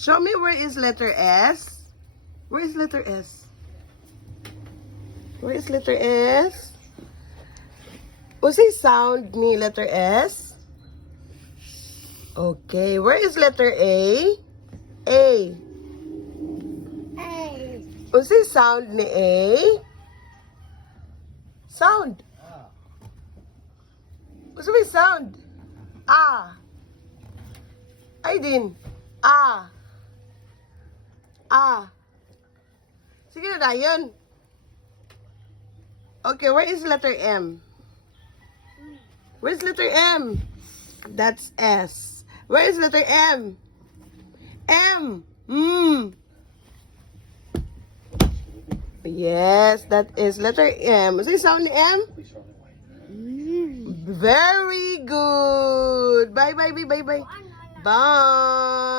Show me where is letter S. Where is letter S? Where is letter S? Unsay sound ni letter S? Okay, where is letter A? A. Unsay sound ni A? Sound. Unsay sound? A. Ay din. A. A. Sige na dayon. Okay, where is letter M? Where's letter M? That's S. Where is letter M? M. Yes, that is letter M. Say sound ni M. Very good. Bye, bye, bye, bye, bye. Bye.